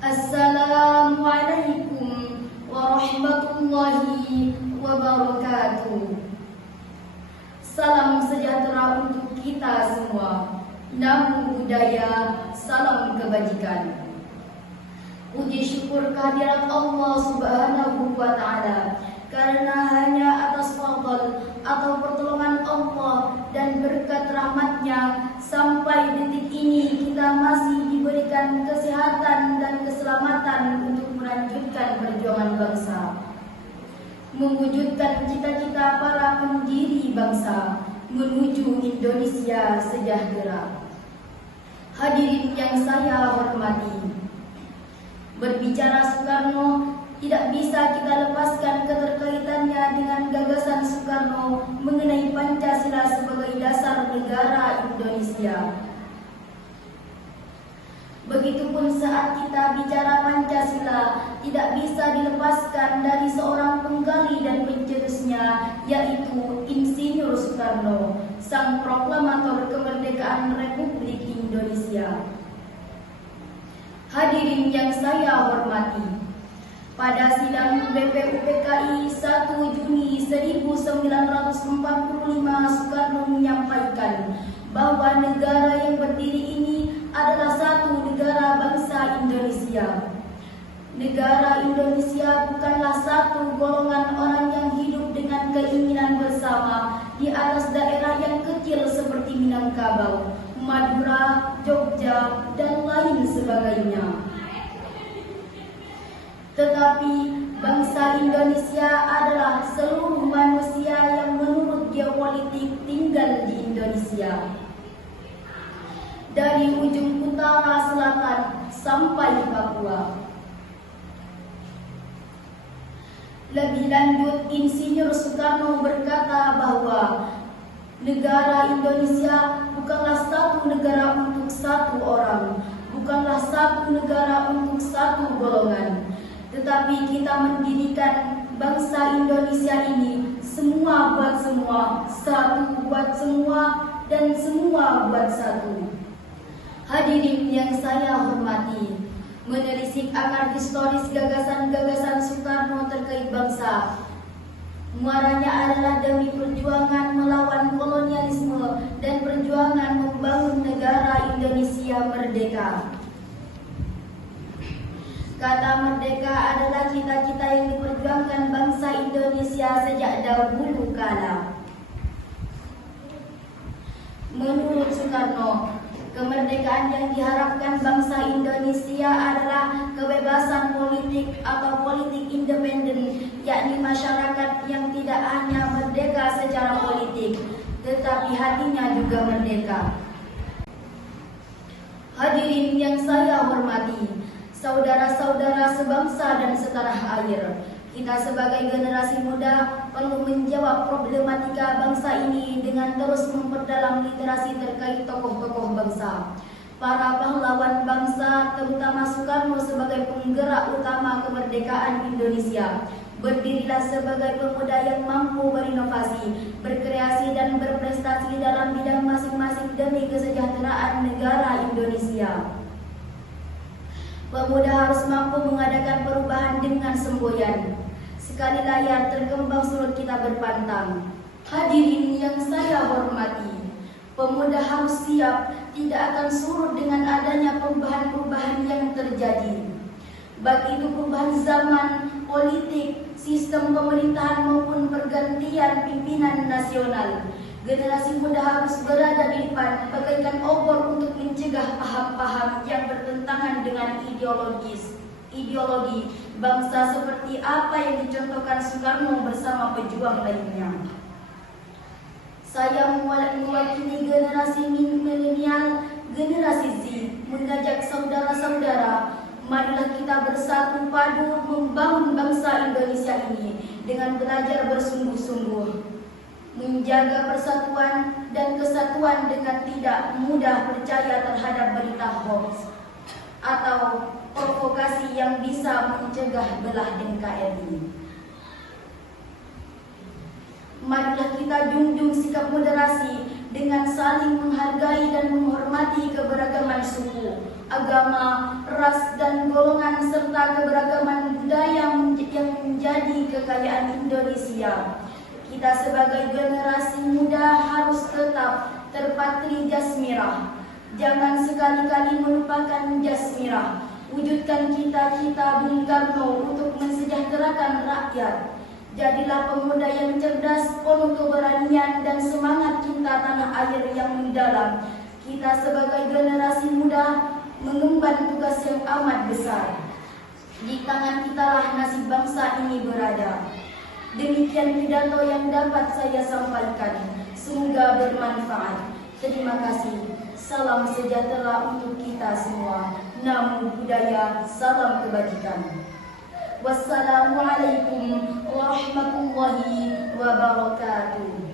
Assalamualaikum warahmatullahi wabarakatuh. Salam sejahtera untuk kita semua. Namo Buddhaya, salam kebajikan. Puji syukur kehadirat Allah Subhanahu wa Ta'ala, karena hanya atas fadl atau pertolongan Allah dan berkat rahmatnya sampai detik ini kita masih diberikan kesehatan dan keselamatan untuk melanjutkan perjuangan bangsa, mewujudkan cita-cita para pendiri bangsa menuju Indonesia sejahtera. Hadirin yang saya hormati, berbicara Soekarno tidak bisa kita lepaskan keterkaitannya dengan gagasan Soekarno mengenai Pancasila sebagai dasar negara Indonesia. Begitupun saat kita bicara Pancasila, tidak bisa dilepaskan dari seorang penggali dan pencetusnya, yaitu Insinyur Soekarno, sang proklamator kemerdekaan Republik Indonesia. Hadirin yang saya hormati, pada sidang BPUPKI 1 Juni 1945, Soekarno menyampaikan bahwa negara yang berdiri ini adalah satu negara bangsa Indonesia. Negara Indonesia bukanlah satu golongan orang yang hidup dengan keinginan bersama di atas daerah yang kecil seperti Minangkabau, Madura, Jogja, dan lain sebagainya. Tetapi bangsa Indonesia adalah seluruh manusia yang menurut geopolitik tinggal di Indonesia, dari ujung utara selatan sampai Papua. Lebih lanjut, Insinyur Soekarno berkata bahwa negara Indonesia bukanlah satu negara untuk satu orang, bukanlah satu negara untuk satu golongan, tetapi kita mendirikan bangsa Indonesia ini semua buat semua, satu buat semua, dan semua buat satu. Hadirin yang saya hormati, menelisik akar historis gagasan-gagasan Soekarno terkait bangsa, muaranya adalah demi perjuangan melawan kolonialisme dan perjuangan membangun negara Indonesia merdeka. Kata merdeka adalah cita-cita yang diperjuangkan bangsa Indonesia sejak dahulu kala. Menurut Soekarno, kemerdekaan yang diharapkan bangsa Indonesia adalah kebebasan politik atau politik independen, yakni masyarakat yang tidak hanya merdeka secara politik, tetapi hatinya juga merdeka. Hadirin yang saya hormati, saudara-saudara sebangsa dan setanah air, kita sebagai generasi muda perlu menjawab problematika bangsa ini dengan terus memperdalam literasi terkait tokoh-tokoh bangsa. Para pahlawan bangsa, terutama Soekarno sebagai penggerak utama kemerdekaan Indonesia, berdirilah sebagai pemuda yang mampu berinovasi, berkreasi dan berprestasi dalam bidang masing-masing demi kesejahteraan negara Indonesia. Pemuda harus mampu mengadakan perubahan dengan semboyan. Sekali layar terkembang surut kita berpantang. Hadirin yang saya hormati, pemuda harus siap tidak akan surut dengan adanya perubahan-perubahan yang terjadi. Baik itu perubahan zaman, politik, sistem pemerintahan maupun pergantian pimpinan nasional. Generasi muda harus berada di depan bagaikan obor untuk mencegah paham-paham yang bertentangan dengan ideologi bangsa seperti apa yang dicontohkan Soekarno bersama pejuang lainnya. Saya mewakili generasi milenial, generasi Z, mengajak saudara-saudara, marilah kita bersatu padu membangun bangsa Indonesia ini dengan belajar bersungguh-sungguh, menjaga persatuan dan kesatuan dengan tidak mudah percaya terhadap berita hoax atau provokasi yang bisa mencegah belah NKRI. Marilah kita junjung sikap moderasi dengan saling menghargai dan menghormati keberagaman suku, agama, ras, dan golongan serta keberagaman budaya yang menjadi kekayaan Indonesia. Kita sebagai generasi muda harus tetap terpatri Jasmirah. Jangan sekali-kali melupakan Jasmirah. Wujudkan cita-cita Bung Karno untuk mensejahterakan rakyat. Jadilah pemuda yang cerdas, penuh keberanian dan semangat cinta tanah air yang mendalam. Kita sebagai generasi muda mengemban tugas yang amat besar. Di tangan kitalah nasib bangsa ini berada. Demikian pidato yang dapat saya sampaikan. Semoga bermanfaat. Terima kasih. Salam sejahtera untuk kita semua. Namo Buddhaya, salam kebajikan. Wassalamualaikum warahmatullahi wabarakatuh.